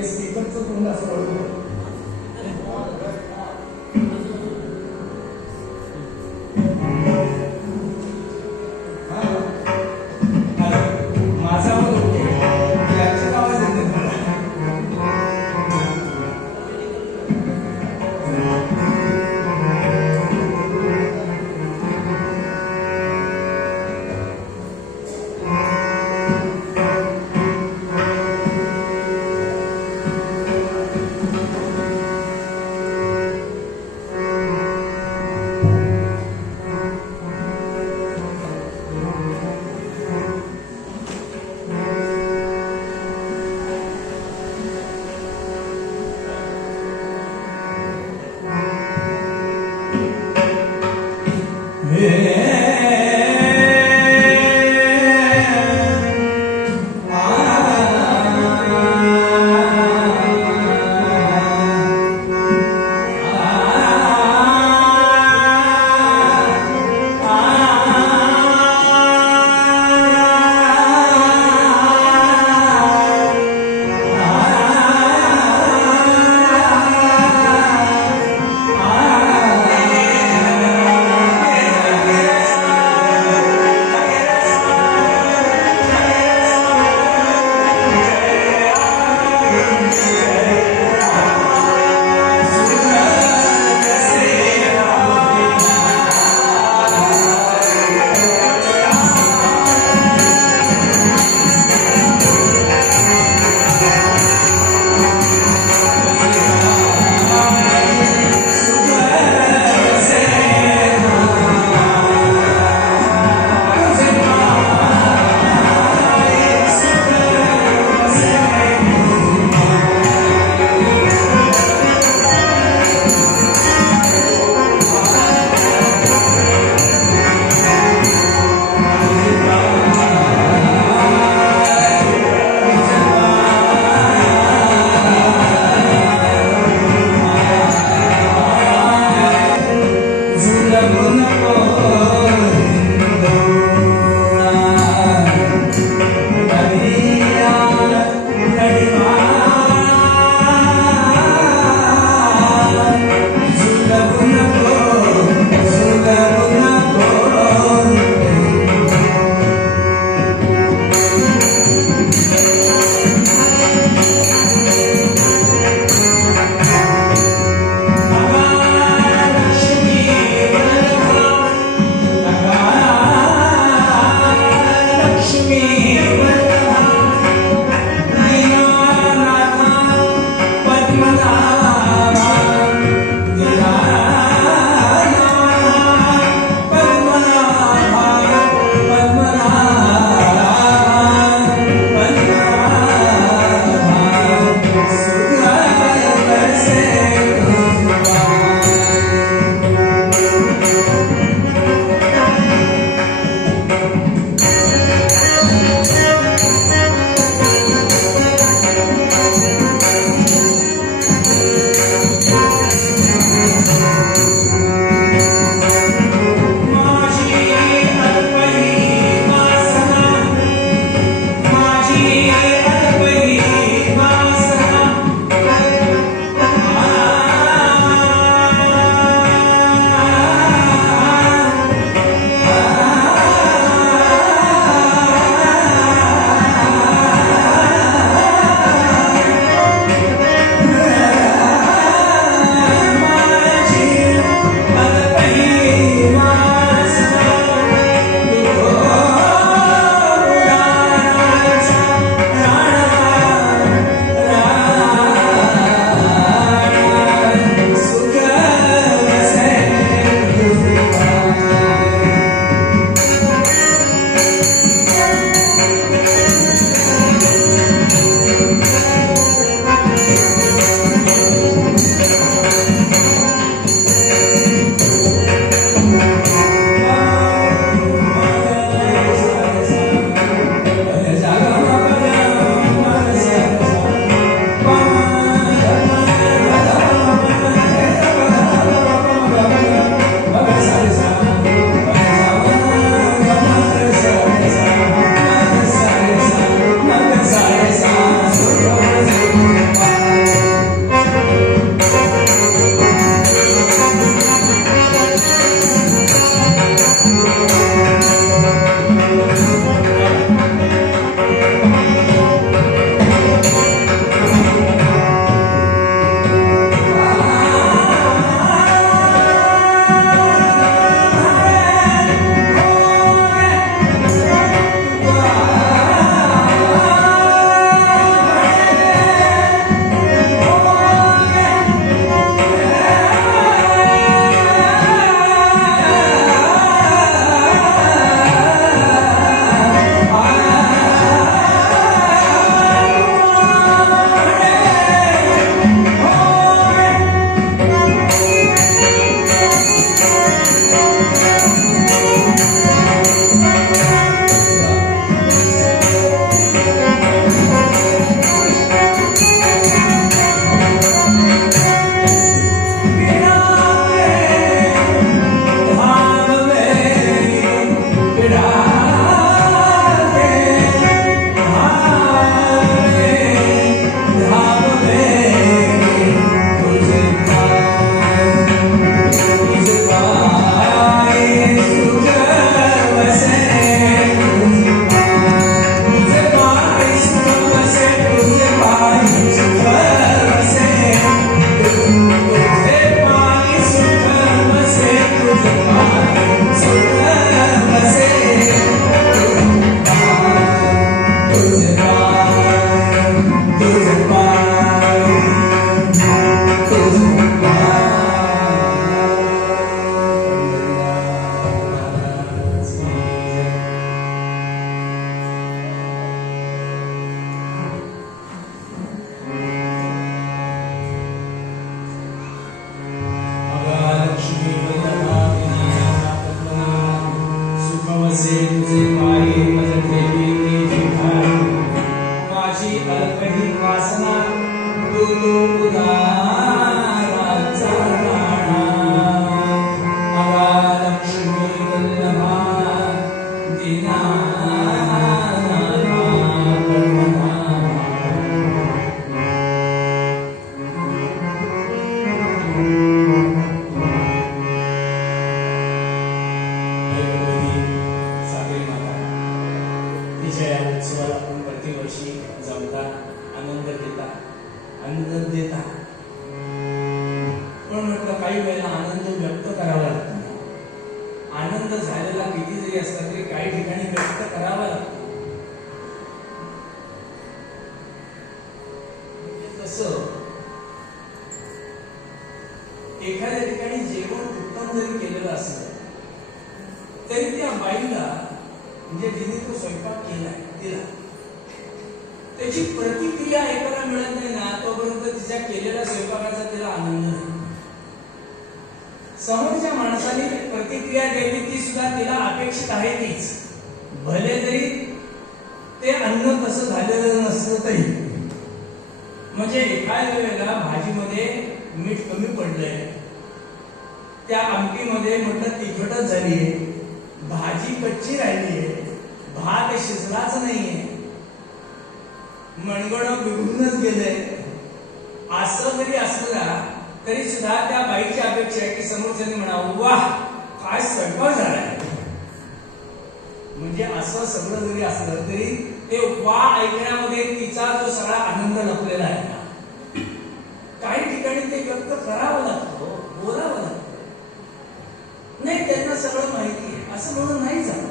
ते स्पीकरचं तोंड असं वळून माझा आवाज ओके याच्यात आवाज येते मला उदाराचा राणा अगा लक्ष्मी वल्लभा प्रतिवर्षी जमतात, आनंद देतात. पण म्हटलं काही वेळेला आनंद व्यक्त करावा लागतो. आनंद झालेला किती जरी असला तरी काही ठिकाणी व्यक्त करावा लागतो. तसं एखाद्या ठिकाणी जेवण उत्तम जरी केलेलं असलं तरी त्या बाईला म्हणजे जिने तो स्वयंपाक केलाय तिला त्याची प्रतिक्रिया ऐकायला मिळत नाही ना तोपर्यंत तिच्या केलेल्या स्वयंपाकाचा तिला आनंद नाही. समोरच्या माणसाने प्रतिक्रिया द्यावी ती सुद्धा तिला अपेक्षित आहे तीच, भले जरी ते अन्न तसं झालेलं नसलं तरी. म्हणजे एखाद्या वेळेला भाजीमध्ये मीठ कमी पडलंय, त्या आमटीमध्ये म्हटलं तिखटच झालीये, भाजी कच्ची राहिलीये, भात शिजलाच नाहीये, मनगड बिघडूनच गेलंय, असं जरी असलं तरी सुद्धा त्या बाईची अपेक्षा आहे की समोरच्याने म्हणावं वाह काय स्वयंपाक झालाय. म्हणजे असं सगळं जरी असलं तरी ते वाह ऐकण्यामध्ये तिचा जो सगळा आनंद लपलेला आहे ना, काही ठिकाणी ते व्यक्त करावं लागतं, बोलावं लागतं. नाही त्यांना सगळं माहिती आहे असं म्हणून नाही झालं.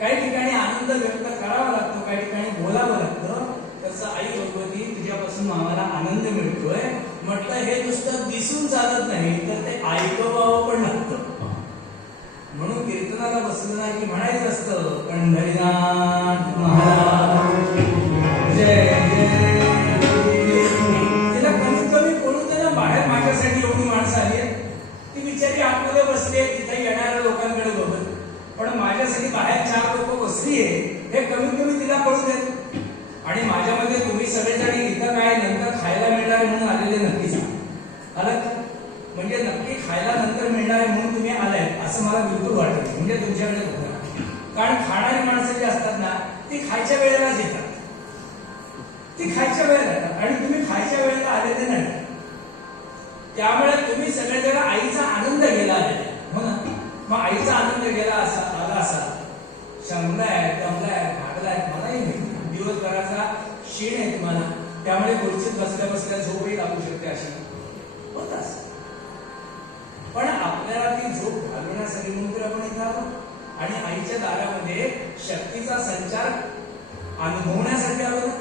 काही ठिकाणी आनंद व्यक्त करावा लागतो, काही ठिकाणी बोलावं लागतं. तसं आई भगवती तुझ्यापासून आम्हाला आनंद मिळतोय म्हटलं हे नुसतं दिसून चालत नाही तर ते ऐकवावं पण लागतं. म्हणून कीर्तनाला बसलं की म्हणायचं असतं पंढरीनाथ महाराज जय जय. तिला कमीत कमी बोलून त्याला बाहेर माझ्यासाठी एवढी माणसं आली आहेत, ती बिचारी आतमध्ये बसली आहे तिथे येणाऱ्या लोकांकडे बघत, पण माझ्यासाठी बाहेर 4 लोक बसली आहे हे कमीत कमी तिला कळू देत. आणि माझ्यामध्ये तुम्ही सगळेजण इथं काय नंतर खायला मिळणार म्हणून आलेले नक्कीच आलात, म्हणजे नक्की खायला नंतर मिळणार आहे म्हणून तुम्ही आलाय असं मला बिलकुल वाटत नाही. म्हणजे तुमच्याकडे बघा, कारण खाणारी माणसं जी असतात ना ती खायच्या वेळेलाच येतात, ती खायच्या वेळेला येतात आणि तुम्ही खायच्या वेळेला आलेले नाही. त्यामुळे तुम्ही सगळेजण आईचा आनंद गेला आलेला हो ना. मग आईचा आनंद गेला असा आला असा शंभलाय दमलाय भागलाय मलाही नाही, दिवसभराचा शीण आहे तुम्हाला, त्यामुळे खुर्चीत बसल्या बसल्या झोपही लागू शकते अशी होताच. पण आपल्याला ती झोप घालवण्यासाठी म्हणून तर आपण इथं आलो आणि आईच्या दारामध्ये शक्तीचा संचार अनुभवण्यासाठी आलो ना.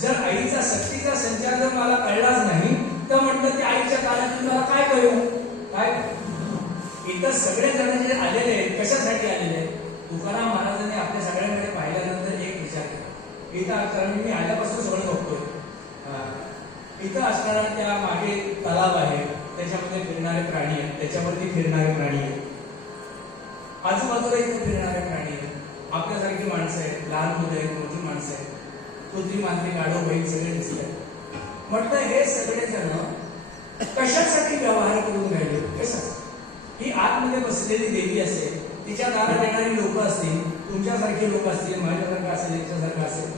जर आईचा शक्तीचा संचार जर मला कळलाच नाही तर म्हटलं ते आईच्या दारातून मला काय कळू काय. इथं सगळे जण जे आलेले आहेत कशासाठी आलेले आहेत, तुकाराम महाराजांनी आपल्या सगळ्यांकडे पाहिल्यानंतर एक विचार केला. इथं कारण मी आल्यापासून सगळं बघतोय, इथं असणारा त्या मागे तलाव आहे त्याच्यामध्ये फिरणारे प्राणी आहेत, त्याच्यावरती फिरणारे प्राणी आहेत, आजूबाजूला इथे फिरणारे प्राणी आहेत, आपल्यासारखी माणसं आहेत, लहान मुलं आहेत, मोठी माणसं आहेत, कुत्री मांजरी गाढव बैल सगळे दिसले. म्हटलं हे सगळे जण कशासाठी व्यवहार करून राहिले, कशासाठी. ही आतमध्ये बसलेली देवी असेल, तिच्या दारात येणारी लोक असतील, तुमच्यासारखे लोक असतील, माझ्यासारखं असेल, याच्यासारखं असेल,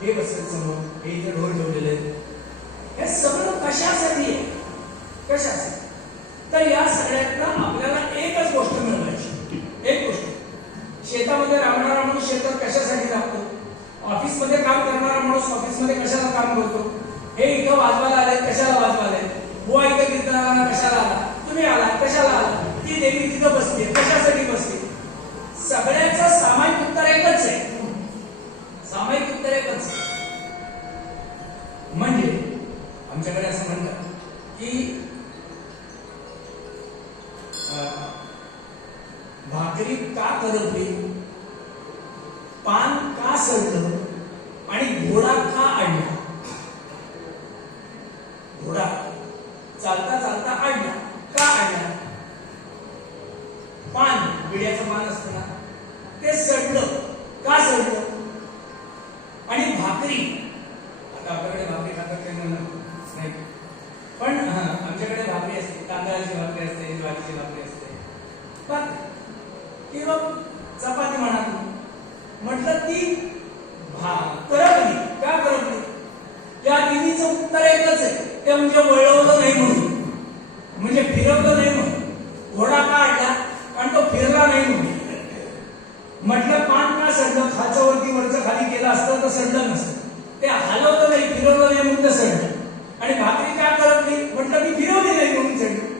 हे बसत समोर, हे इथे ढोल ठेवलेले आहेत, हे सगळं कशासाठी आहे, कशासाठी. तर या सगळ्यातनं आपल्याला एकच गोष्ट मिळवायची, एक गोष्ट. शेतामध्ये राबणारा माणूस शेतात कशासाठी लागतो, ऑफिसमध्ये काम करणारा माणूस ऑफिसमध्ये कशाला काम करतो, हे इथं वाजवायला आले कशाला वाजवायला, बुवा इथं कीर्तनाला कशाला आला, तुम्ही आला कशाला आला, ती देवी तिथं बसते कशासाठी बसते. सगळ्याचं सामायिक उत्तर एकच आहे, सामायिक उत्तर एकच. म्हणजे आमच्याकडे असं म्हणतात की भाकरी का करपली, पान का सडलं आणि घोडा का अडला. घोडा चालता चालता अडला, का अडला. पान विड्याचं पान असतं ना ते सडलं, का सडलं. आणि भाकरी, आता आपल्याकडे भाकरी खातात काही नाही, करपली. का करपली? या तिन्हीचं उत्तर एकच आहे, ते म्हणजे वळवलं नाही म्हणून, म्हणजे फिरवलं नाही म्हणून. घोडा का अडला? कारण तो फिरला नाही म्हणून. म्हटलं पान का सडलं? खालचं वरती वरचं खाली केलं असतं तर सडलं नसतं. ते हलवलं नाही, फिरवलं नाही म्हणून सडलं. आणि भाकरी का करपली? म्हटलं ती फिरवली नाही म्हणून सडली.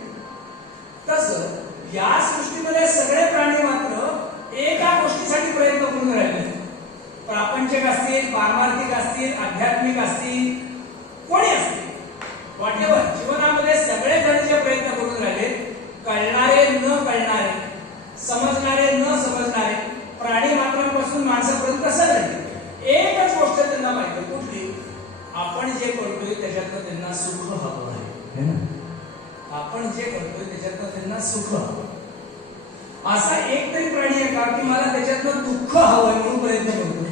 तसं या सृष्टीमध्ये सगळे प्राणी मात्र एका गोष्टीसाठी प्रयत्न करून राहिले. प्रापंचिक असतील, पारमार्थिक असतील, आध्यात्मिक असतील, कोणी असतील, व्हॉटेवर, जीवनामध्ये सगळे जण जे प्रयत्न करून राहिले, कळणारे न कळणारे, समजणारे न समजणारे, प्राणी मात्रांपासून माणसापर्यंत कसं राहिले, एकच गोष्ट त्यांना माहिती. कुठली? आपण जे करतोय त्याच्यातनं त्यांना सुख हवं आहे. आपण जे करतोय त्याच्यातनं त्यांना सुख हवं. असा एक तरी प्राणी आहे का की मला त्याच्यातनं दुःख हवंय म्हणून प्रयत्न करतो?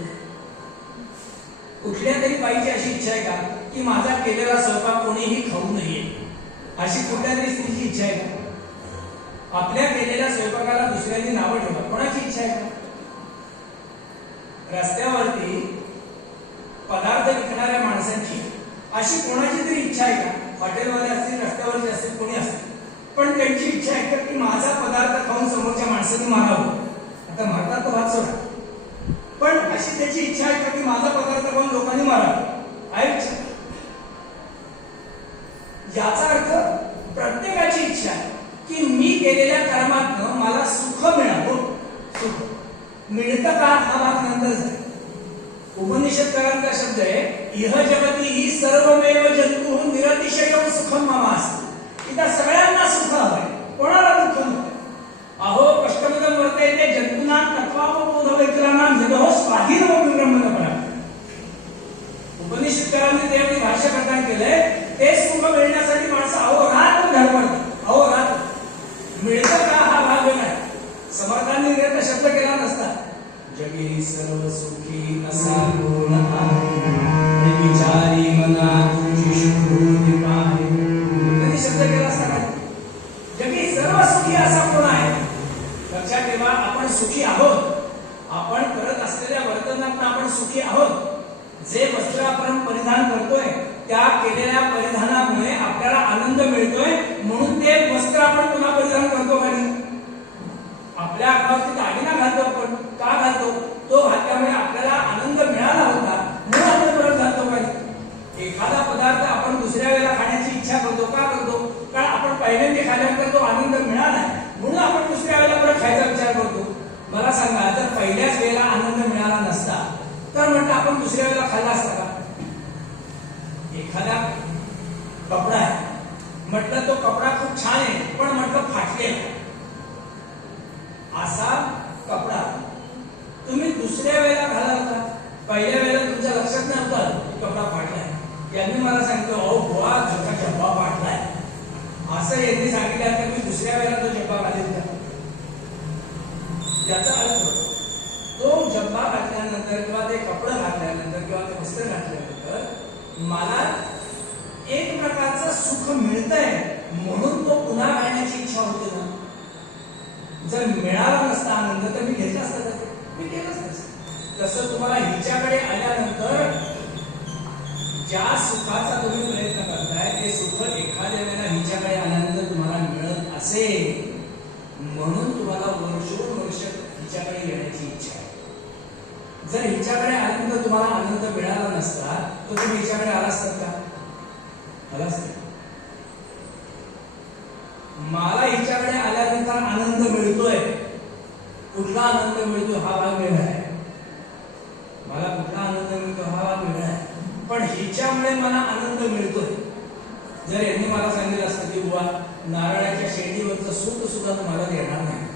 कुठल्या तरी बाईची अशी इच्छा आहे का की माझा केलेला स्वयंपाक कोणीही खाऊ नये? अशी कुठल्या तरी स्त्रीची इच्छा आहे का? आपल्या केलेल्या स्वयंपाकाला दुसऱ्यांनी नावं ठेवा, कोणाची इच्छा आहे का? रस्त्यावरती पदार्थ विकणाऱ्या माणसांची अशी कोणाची तरी इच्छा आहे का? हॉटेलवाले असतील, रस्त्यावरचे असतील, कोणी असतील, पण त्यांची इच्छा आहे का की माझा पदार्थ खाऊन समोरच्या माणसाने मारावं? आता मारतात तो भात सोडा, पण अशी त्याची इच्छा आहे का की माझा पदार्थ खाऊन लोकांनी मारावं? आहे इच्छा. याचा अर्थ प्रत्येकाची इच्छा आहे की मी केलेल्या कर्मातनं मला सुख मिळावं. सुख मिळतं का हा भाग नंतर आहे. उपनिषदकारांचा शब्द आहे, इह जगती ही सर्वमेव जंतु निरतिशयम सुखम ममास. इथं सगळ्यांना सुख हवंय, कोणाला दुःख नको. अहो कष्टमदम वर्ते ते जंतूना तत्वावबोधवैतराणाम जगहो स्वाधीनमपि ब्रह्मणपरा. उपनिषदकारांनी त्यावेळी भाष्य करताना केलंय, ते सुख मिळण्यासाठी माणसं अहोरात्र धडपडतात, अहोरात्र. मिळतं का हा भाग नाही. समर्थांनी निरंतर शब्द केला नसता. जगी सर्व सुखी नसा कोण आहे, विचारी मना तुझी शुद्धी पाहे. कधी शब्द केला असता का? जगी सर्व सुखी असा कोण आहे? लक्षात ठेवा, आपण सुखी आहोत. आपण करत असलेल्या वर्तनात आपण सुखी आहोत. जे वस्त्र आपण परिधान करतोय त्या केलेल्या परिधानामुळे आपल्याला आनंद मिळतोय, म्हणून ते वस्त्र आपण पुन्हा परिधान करतो. आणि आपल्या अंगावरती दागिना घालतो आपण, का घालतो? तो घातल्यामुळे आपल्याला आनंद मिळाला होता म्हणून आपण परत घालतो. काही एखादा पदार्थ आपण दुसऱ्या वेळेला खाण्याची इच्छा करतो, का करतो? कारण आपण पहिल्यांदा खाल्ल्यानंतर तो आनंद मिळाला म्हणून आपण दुसऱ्या वेळेला परत खायचा विचार करतो. मला सांगा, जर पहिल्याच वेळेला आनंद मिळाला नसता तर म्हटलं आपण दुसऱ्या वेळेला खाल्ला असता का? एखादा कपडा आहे, म्हटलं तो कपडा खूप छान आहे, पण म्हटलं फाटलेला. असा कपडा तुम्ही दुसऱ्या वेळेला घालाल का? पहिल्या वेळेला तुमच्या लक्षात नव्हतं कपडा फाटलाय. यांनी मला सांगितलं, अहो बुवा तुमचा जब्बा फाटलाय, असं यांनी सांगितलं तर मी दुसऱ्या वेळेला तो जब्बा घालेल का? याचा अर्थ तो जब्बा घातल्यानंतर किंवा ते कपडं घातल्यानंतर किंवा ते वस्त्र घातल्यानंतर मला एक प्रकारचं सुख मिळतंय म्हणून तो पुन्हा घालण्याची इच्छा होते ना. जर मिळाला नसता आनंद तर मी घेतला असता, मी केलंच नसतं. तसं तुम्हाला हिच्याकडे आल्यानंतर ज्या सुखाचा तुम्ही प्रयत्न करताय ते सुख एखाद्या वेळेला हिच्याकडे आल्यानंतर तुम्हाला मिळत असेल म्हणून तुम्हाला वर्ष हिच्याकडे येण्याची इच्छा आहे. जर हिच्याकडे आल्यानंतर तुम्हाला आनंद मिळाला नसता तर तुम्ही हिच्याकडे आला असतात का? आला असता. मला हिच्याकडे आल्यानंतर आनंद मिळतोय. कुठला आनंद मिळतो हा भाग वेगळा आहे. मला कुठला आनंद मिळतो हा भाग वेगळा आहे, पण हिच्यामुळे मला आनंद मिळतोय. जर यांनी मला सांगितलं असतं की बुवा नारळाच्या शेंडीवरचं सूत सुद्धा तुम्हाला देणार नाही,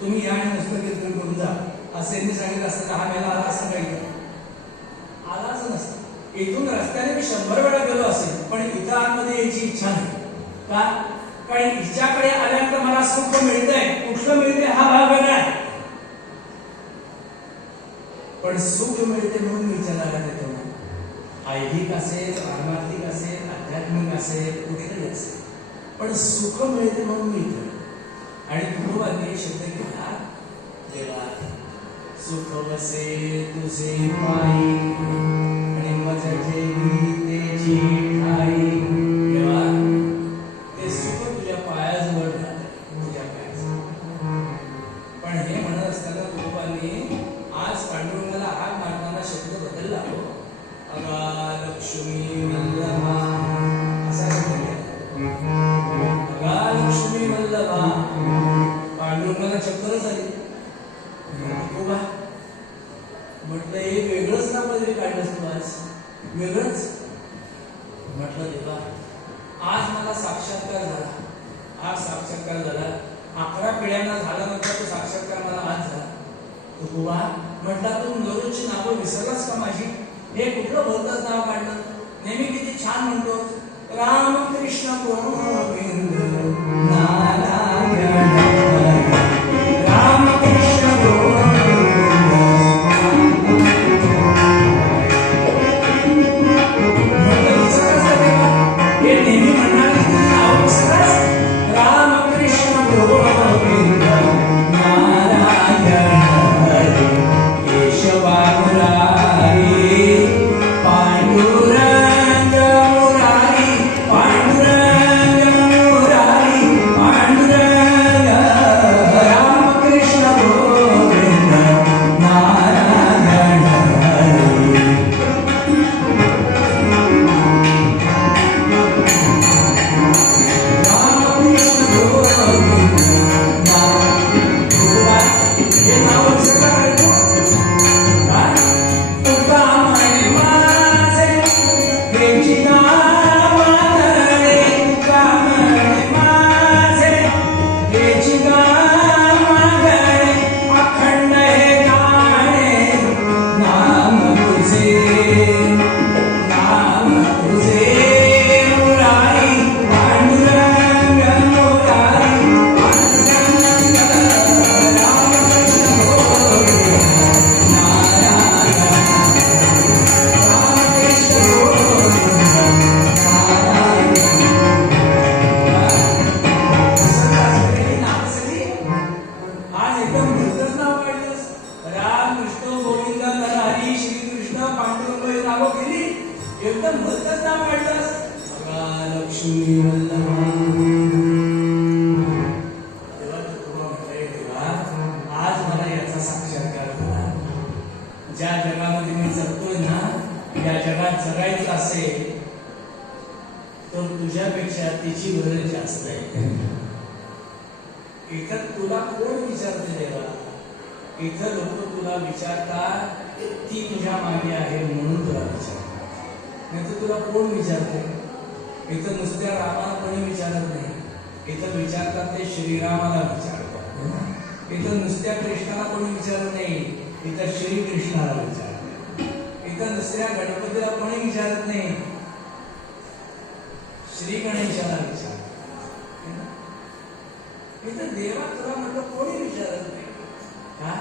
तुम्ही या आणि नुसतं कीर्तन करून जा, असं यांनी सांगितलं असतं तर हा मेला आला असं काही आलाच नसतं. इथून रस्त्याने मी 100 वेळा गेलो असेल, पण इथं आतमध्ये यायची इच्छा नाही. का? कारण हिच्याकडे आल्यानंतर मला सुख मिळतंय. कुठलं मिळतंय हा भाग वेगळा आहे, पण सुख मिळते म्हणून मी विचारायला देतो. ऐहिक असेल, पारमार्थिक असेल, आध्यात्मिक असेल, कुठेही असेल, पण सुख मिळते म्हणून मी इथे. आणि तुकोबांनी शब्द केला, देवा सुख वसे तुझे पायी आणि मज ठेवी तेची ठाई. देवा, ते सुख तुझ्या पायाजवळ राहतं, तुझ्या पायाजवळ. पण हे म्हणत असताना तुकोबांनी आज पांडुरंगाला हाक मारताना शब्द बदलला हो. अगा लक्ष्मी वल्लभा असा शब्द केला. अगा लक्ष्मी वल्लभा. पांडुरंगाला चक्करच आली. तुकोबा म्हटलं हे वेगळंच ना पदरी काढलंस तू आज, वेगळंच. म्हटलं देवा, आज मला साक्षात्कार झाला. आज साक्षात्कार झाला. 11 पिढ्यांना झाला नव्हता तो साक्षात्कार मला आज झाला. तुकोबा म्हटला तू नरोची नावं विसरलास का माझी? हे कुठलं भलतंच नाव काढलं. नेहमी किती छान म्हणतो राम कृष्ण गोविंद नारायण राम कृष्ण गोविंद. म्हटलं विसरलास का देवा? हे नेहमी म्हणणारे तुझी नावं विसरलास? राम कृष्ण गोविंद नारायण केशवा मुरारी पांडुरंग मुरारी पांडुरंग मुरारी पांडुरंग रामकृष्ण गोविंद नारायण हरी. रामकृष्ण गोविंद हे नाव विसरला काय तू? तुका म्हणे माझे प्रेमची नामागणे. तुका म्हणे माझे प्रेमची नामागणे. अखंड हे गाणे नाम तुझे मुरारी पांडुरंग मुरारी पांडुरंग रामकृष्ण गोविंद नारायण रामकृष्ण गोविंद नारायण. नाव सगळी आज एकदम भलतंच नाव काढलंस. राम कृष्ण गोविंद नरहरी श्रीकृष्ण पांडुरंग हे नावं केली. एकदम भलतंच नाव काढलंस. अगा लक्ष्मी वल्लभा. तेव्हा तुकोबा म्हटलंय देवा, आज मला याचा साक्षात्कार झाला. ज्या जगामध्ये मी जगतोय ना, या जगात जगायचं असेल तर तुझ्यापेक्षा तिची गरज जास्त आहे. इथं तुला कोण विचारते देवा? इथं लोक तुला विचारतात ती तुझ्या मागे आहे म्हणून तुला विचारतात. नाही तर तुला कोण विचारते? इथं नुसत्या रामाला कोणी विचारत नाही. इथं विचारतात ते श्रीरामाला विचारतात. इथं नुसत्या कृष्णाला कोणी विचारत नाही. इथं श्रीकृष्णाला विचारतात. इथं नुसत्या गणपतीला कोणी विचारत नाही. श्री गणेशाला विचारतात. इथं देवा तुला म्हटलं कोणी विचारत नाही. हा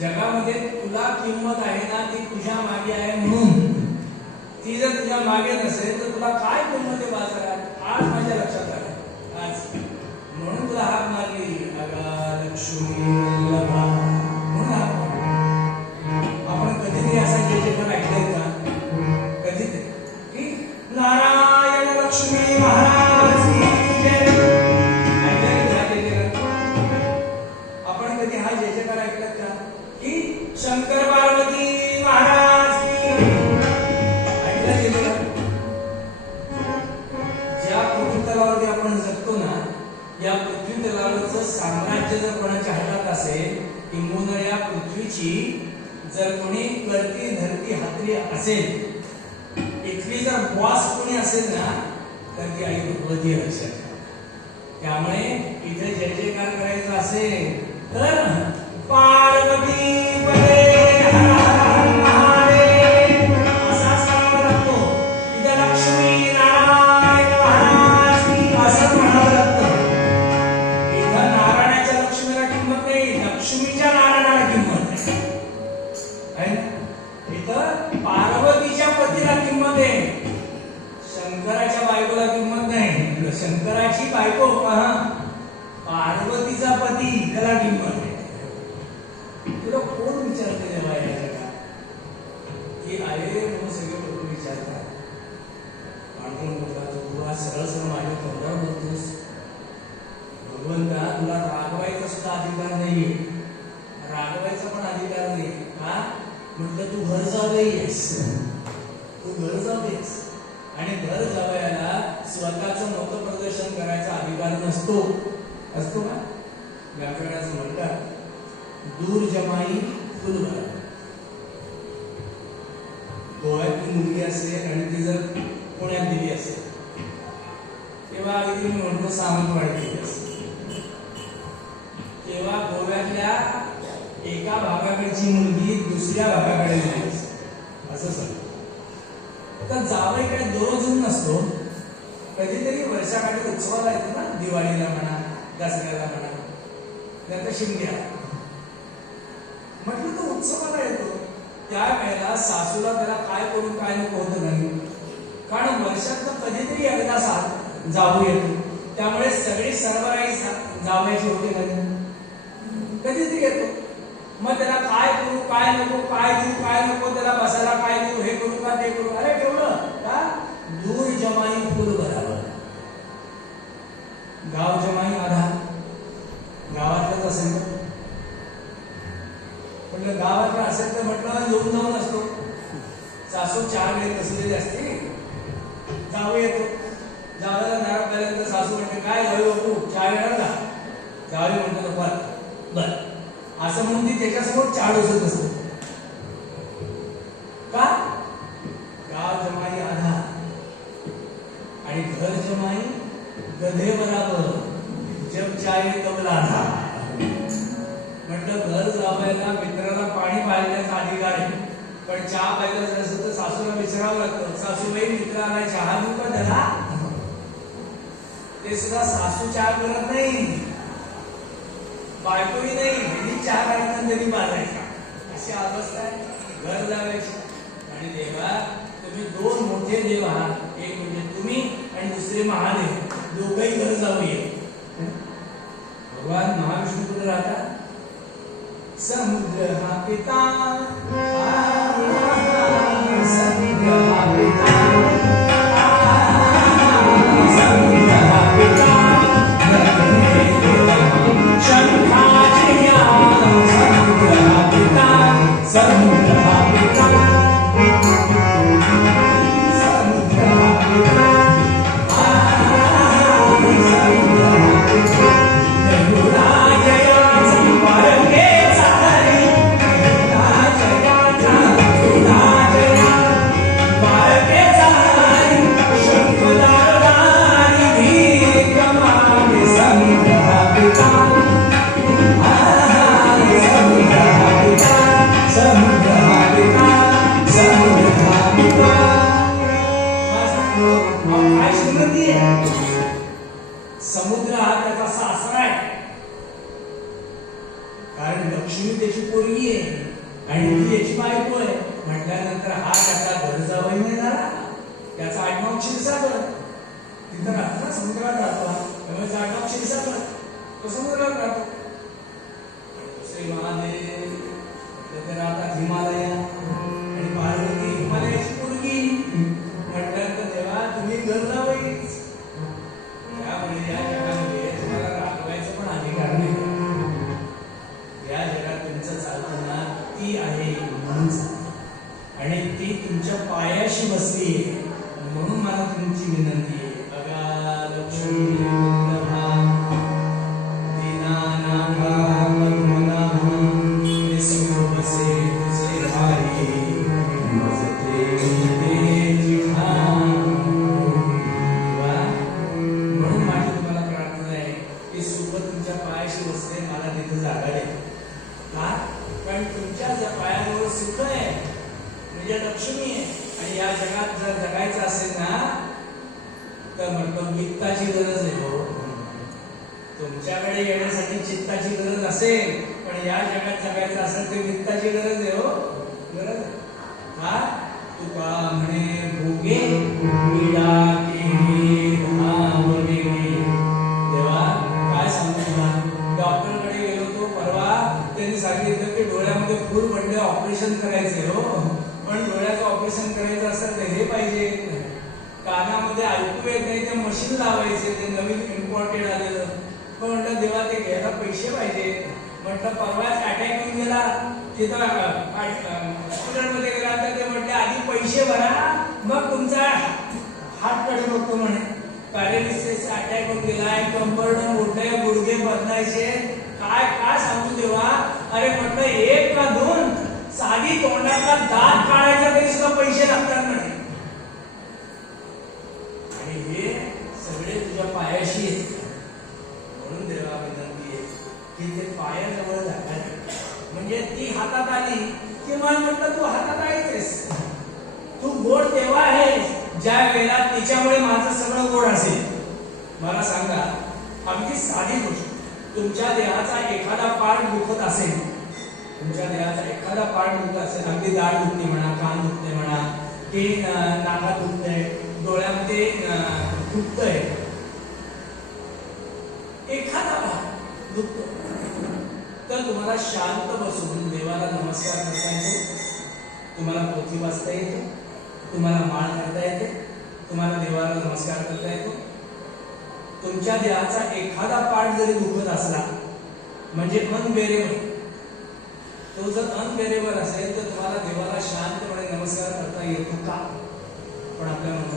जगामध्ये तुला किंमत आहे ना, ती तुझ्या मागे आहे म्हणून. ती जर तुझ्या मागे नसेल तर तुला काय किंमत आहे बाजारात? आज माझ्या लक्षात आलं. आज म्हणून तुला हाक मारली. अगा लक्ष्मी वल्लभा म्हणून हाक मारली. आपण कधीतरी असा जय जयकार ऐकलंय का? कधीतरी की नारायण लक्ष्मी महाराज की जय ऐकलंय का जय जयकार? आपण कधी हा जय जयकार ऐकलात का? की शंकर पार्वती महाराज की ऐकलं गेलं? ज्या पृथ्वी तलावरती आपण जगतो ना, या पृथ्वी तलावरचं साम्राज्य जर कोणाच्या हातात असेल, किंबहुना या पृथ्वीची जर कोणी करती धरती हातरी असेल, इथली जर बॉस कोणी असेल ना, तर ती आई भगवती लक्षात. त्यामुळे इथे जय जयकार करायचा असेल तर पार्वती पदे हर हर महादेव असाच म्हणावा लागतो. इथे लक्ष्मी नारायण महाराज की असं म्हणावं लागतं. इथं नारायणाच्या लक्ष्मीला किंमत नाही, लक्ष्मीच्या नारायणाला किंमत आहे. इथं पार्वतीच्या पतीला किंमत आहे, शंकराच्या बायकोला किंमत नाही. शंकराची बायको पार्वतीचा पती त्याला किंमत आहे. की अरे म्हणून सगळे लोक विचारतात, पांडुरंग बोलला तू आज सरळ सरळ माझ्या तोंडावर बोलतोस, भगवंता तुला रागवायचा सुद्धा अधिकार नाहीये, रागवायचा पण अधिकार नाही का? म्हटलं तू घर जावईस, तू घर जावईस आणि घर जावयाला स्वतःचं मत प्रदर्शन करायचा अधिकार नसतो, असतो का? व्याकरणाचं म्हणतात दूर जमाई फुल भरा. गोव्यातली मुलगी असेल आणि ती जर पुण्यात दिली असेल तेव्हा अगदी मी म्हणतो सावंतवाडी दिली असेल, तेव्हा गोव्यातल्या एका भागाकडची मुलगी दुसऱ्या भागाकडे गेली असेल असं सांगतो. तर जावई काय दररोजून नसतो, कधीतरी वर्षाकाठी उत्सवाला येतो ना, दिवाळीला म्हणा, दसऱ्याला म्हणा, त्याचा शिमग्याला. म्हटलं तो उत्सवाला येतो त्यावेळेला सासूला त्याला काय करून काय नको होतं नाही, कारण वर्षात कधीतरी एकदा जाऊ येतो, त्यामुळे सगळी सर्वराई जावयाची होते नाही, कधीतरी येतो. मग त्याला काय करू काय नको, काय देऊ काय नको, त्याला बसायला काय देऊ, हे करू का ते करू, अरे ठेवलं का? दूर जमाई फुल भरावं, गाव जमाई आधार, गावातलंच असेल तर म्हटलं, गावातलं असेल तर म्हटलं येऊन जाऊन असतो, सासू चार वेळेत बसलेली असते, जाऊ येतो, जावयाला नाराज झाल्यानंतर सासू म्हणते काय जाऊ बापू चहा येणार ना, जावे म्हणतो बर असं म्हणून ती त्याच्यासमोर चहा डोसत असते का? गाव जमाई आधार आणि घर जमाई गधे बराबर, जब चाहे तब लाधा. म्हटलं घर जावयाला मित्राला पाणी पाजण्याचा अधिकार आहे, पण चहा पाहिजे असेल तर सासूला विचारावं लागतं, सासूबाई मित्राला चहा देऊ का त्याला? ते सुद्धा सासू चहा करत नाही, बायकोही नाही, हिनी चहा काढताना तरी पाजायचा, अशी अवस्था आहे घर जावयाची. आणि देवा तुम्ही दोन मोठे देव आहात, एक म्हणजे तुम्ही आणि दुसरे महादेव, दोघंही घर जाऊये. भगवान महाविष्णू कुठे राहतात? समुद्र हा पिता, समुद्र हा पिता, समुद्र हा पिता, शंखाची समुद्र हा पिता, समुद्र हा पिता, समुद्र हा पिता, समुद्र हा पिता. समुद्र हा त्याचा सासरा आहे, कारण लक्ष्मी त्याची पोरगी आहे आणि ती याची बायको आहे म्हटल्यानंतर हा त्याचा घर जावई नाही झाला, त्याचा आडनाव क्षीरसागर. तिथं राहतो ना, समुद्रात राहतो, त्यामुळे आडनाव क्षीरसागर, तो समुद्रात राहतो. दुसरे महादेव ते राहतात हिमालया, आणि पार्वती हिमालयाची पोरगी म्हटल्यानंतर तेव्हा तुम्ही घर जावईच. त्यामुळे या जगामध्ये तुम्हाला राखवायचं पण अधिकार नाही, या जगात तुमचं चालताना ती आहे म्हणून चालतं, आणि ती तुमच्या पायाशी बसली म्हणून मला तुमची विनंती आहे. बघा लक्ष्मी लक्ष्मी आहे. आणि या जगात जर जगायचं असेल ना तर म्हटलं वित्ताची गरज आहे हो. तुमच्याकडे येण्यासाठी चित्ताची गरज असेल, पण या जगात जगायचं असेल तर वित्ताची गरज आहे हो. गरज का? तुका म्हणे भोगे पीडा केली धावगे. देवा काय सांगू तुला, डॉक्टरकडे गेलो तो परवा, त्यांनी सांगितलं की डोळ्यामध्ये फूल पडले, ऑपरेशन करायचे हो. पण डोळ्याचं ऑपरेशन करायचं असेल तर हे पाहिजे, कानामध्ये ऐकू येत नाही ते मशीन लावायचे, ते नवीन इम्पॉर्टेड आलेलं. पण म्हटलं देवा ते घ्यायला पैसे पाहिजे. म्हटलं परवाच अटॅक येऊन गेला तिथं हॉस्पिटलमध्ये गेला तर ते म्हटले आधी पैसे भरा मग तुमचा हातकडे बघतो म्हणे. पॅरालिसिस अटॅक होऊन गेलाय, कंबरडं मोठे, गुडघे बदलायचे, काय सांगू देवा. अरे म्हटलं एक का दोन साधी तोंडाचा दात काढायचा तरी सुद्धा पैसे लागतात म्हणे. आणि हे सगळे तुझ्या पायाशी आहेत. म्हणून देवा विनंती आहे की ते पायाजवळ जाणार. म्हणजे ती हातात आली किंवा म्हटलं तू हातात आहेस, तू गोड तेव्हा आहेस ज्या वेळेला तिच्यामुळे माझं सगळं गोड असेल. मला सांगा अगदी साधी गोष्ट, तुमच्या देहाचा एखादा पार्ट दुखत असेल, तुमच्या देहाचा एखादा पार्ट दुखत असेल, अगदी दाढ दुखते म्हणा, कान दुखते म्हणा, की नाकात दुखतंय, डोळ्यामध्ये दुखतंय, एखादा भाग दुखतो, तर तुम्हाला शांत बसून देवाला नमस्कार करता येतो, तुम्हाला पोथी वाचता येते, तुम्हाला माळ करता येते, तुम्हाला देवाला नमस्कार करता येतो. तुमच्या देहाचा एखादा पार्ट जरी दुखत असला म्हणजे अनबेरेबल, तो जर अनबेरेबल असेल तर तुम्हाला देवाला शांतपणे नमस्कार करता येतो का? पण आपल्याला म्हणतो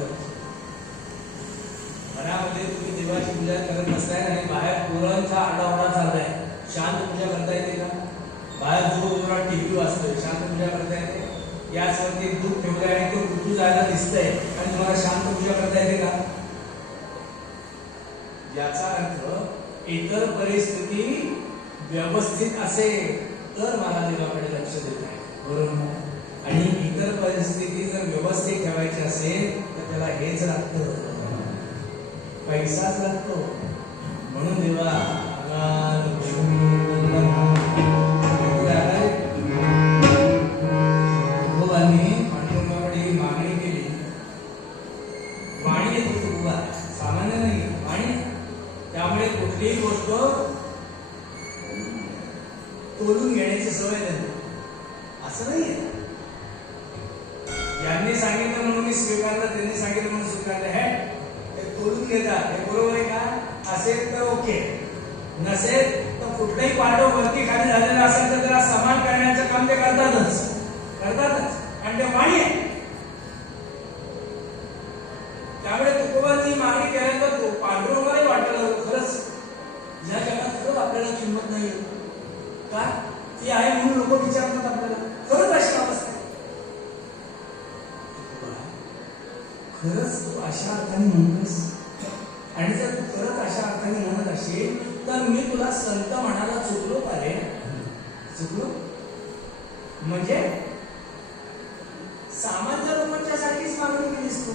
घरामध्ये तुम्ही देवाची पूजा करत नसताय आणि बाहेर पोरांचा आरडाओरडा चाललाय, शांत पूजा करता येते का? बाहेर जोरात टीव्ही वाजतोय, शांत पूजा करता येते? याचवरती दूध ठेवलंय आणि तो ऋतू जायला दिसतंय आणि तुम्हाला शांत पूजा करता येते का? याचा अर्थ इतर परिस्थिती व्यवस्थित असेल तर मला देवाकडे लक्ष देत आहे, बरोबर. आणि इतर परिस्थिती जर व्यवस्थित ठेवायची असेल तर त्याला हेच लागतं, पैसाच लागतो. म्हणून देवा पांडुरंगाकडे मागणी केली. वाणी येत उभा, सामान्य नाही वाणी. त्यामुळे कुठलीही गोष्ट तोलून घेण्याची सवय नाही, असं नाहीये. यांनी सांगितलं म्हणून मी स्वीकारलं, त्यांनी सांगितलं म्हणून स्वीकारलं, हे तोलून घेतात, हे बरोबर आहे का? असेल तर ओके, नसेल तर कुठलंही पांडव वरती खाली झालेलं असेल तर त्याला समान करण्याचं काम ते करतातच. आणि ते वाणी आहे. त्यामुळे तुकोबांनी मागणी केल्यानंतर पांडुरंगालाही वाटलं खरंच या जगात खरंच आपल्याला किंमत नाही का? ती आहे म्हणून लोक विचारतात आपल्याला, खरंच अशी अवस्था आहे. खरंच तू अशा अर्थाने म्हणतोस, आणि जर तू खरंच अशा अर्थाने म्हणत असेल तर मी तुला संत म्हणायला चुकलो का रे? चुकलो म्हणजे सामान्य लोकांच्या साठीच मागणी केलीस तू,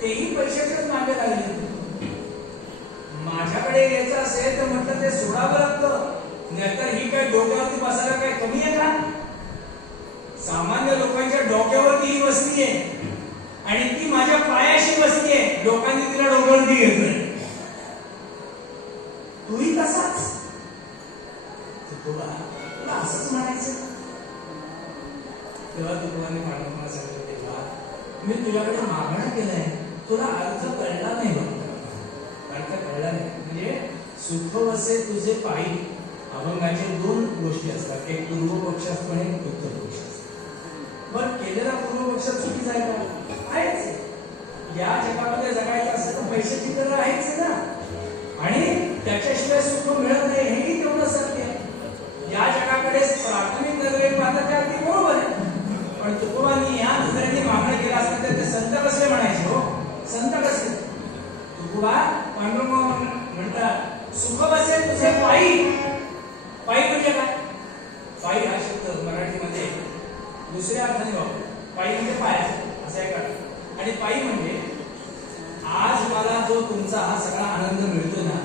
तेही पैशाच्याच मागे लागले. माझ्याकडे यायचं असेल तर म्हटलं ते सोडावं लागतं, नाहीतर ही काय डोक्यावरती बसायला काय कमी आहे का? सामान्य लोकांच्या डोक्यावरती ही वस्ती आहे आणि ती माझ्या पायाशी वस्ती आहे. लोकांनी तिला डोक्यावरती घेतलंय. तूही तसाच, तुला असंच म्हणायचं. तेव्हा तुकोबांनी पांडुरंगाला सांगितलं, तेव्हा मी तुझ्याकडे मागणं केलंय, तुला अर्थ कळला नाही बघ, अर्थ कळला नाही. म्हणजे सुख वसे तुझे पायी अभंगाचे दोन गोष्टी असतात, एक पूर्व पक्ष असतो आणि एक उत्तर पक्ष असतो. बरं केलेला पूर्व पक्ष चुकीचा आहे का? आहेच. या जगामध्ये जगायचं असेल तर पैशाची गरज आहेच ना, आणि त्याच्याशिवाय सुख मिळत नाही हेही तेवढं सत्य आहे. या जगाकडे प्राथमिक नजरेने पाहता ते अगदी बरोबर आहे. पण तुकोबांनी या नजरेने मागणं केलं असतं तर ते संत कसले म्हणायचे? हो, संत कसले? तुकोबा पांडुरंग म्हणतात सुख बसे तुझे पायी. पायी म्हणजे काय? पायी हा शब्द मराठीमध्ये दुसऱ्या अर्थाने वापरतो. पायी म्हणजे पायाचं असं आहे का? आणि पायी म्हणजे आज मला जो तुमचा हा सगळा आनंद मिळतो ना,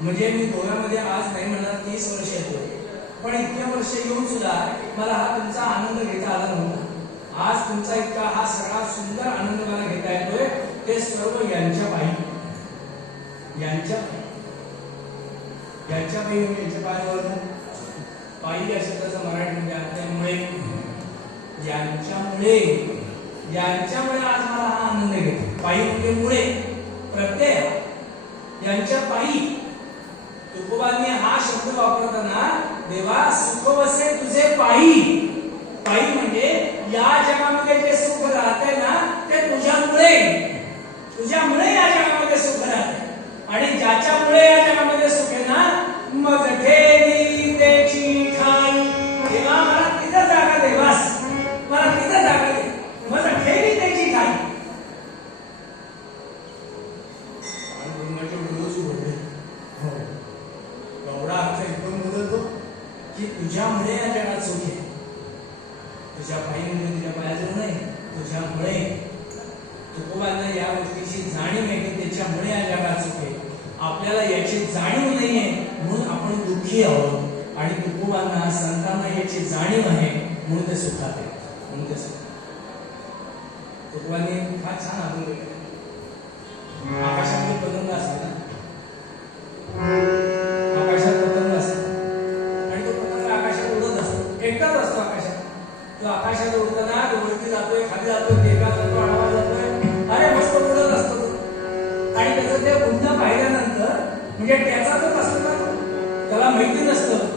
म्हणजे मी गोव्यामध्ये आज नाही म्हणणार 30 वर्ष येतोय, पण इतक्या वर्ष येऊन सुद्धा मला हा तुमचा आनंद घेता आला नव्हता. आज तुमचा इतका हा सगळा सुंदर आनंद मला घेता येतोय, ते सर्व यांच्या पायी. यांच्या पायी यांच्या पायावर पायी या शब्दाचा मराठीमध्ये असल्यामुळे ज्यांच्यामुळे आज मला हा आनंद घेतो. पायी म्हणजे मुळे, प्रत्यय, यांच्या पायी. तुकोबांनी हा शब्द वापरताना देवा सुख वसे तुझे पायी. पायी म्हणजे या जगामध्ये जे सुख राहते ना ते तुझ्यामुळे या जगामध्ये सुख राहते. आणि ज्याच्यामुळे या जगामध्ये सुख आहे ना मग ठेवी त्याची ठाई. देवा मला तिथं जागा दे, बस मला तिथं जागा दे, मग ठेवी त्याची ठाई. एवढा अर्थ एकदम बोलतो की तुझ्यामुळे या जगात सुख आहे. तुझ्या पायीमुळे, तुझ्या पायाजवळ नाही, तुझ्यामुळे. तुकोबांना या गोष्टीची जाणीव आहे की त्याच्यामुळे या जगात सुख आहे. आपल्याला याची जाणीव नाहीये म्हणून आपण दुःखी आहोत. आणि तुकोबांना, संतांना याची जाणीव आहे म्हणून ते सुखात आहे, म्हणून ते सुखात. तुकोबांनी फार छान अनुभव केला. आकाशामध्ये पतंग असते ना, आकाशात पतंग असतो आणि तो पतंग आकाशात उडत असतो, एकटाच असतो आकाशात. तो आकाशात उडताना तो वरती जातोय, खाली जातोय, टेका जातो, आडवा जातोय, अरे मस्त उडत असतो. आणि त्याचं ते उडणं पाहिल्यानंतर म्हणजे त्याचा तो असतो ना, त्याला माहिती नसतं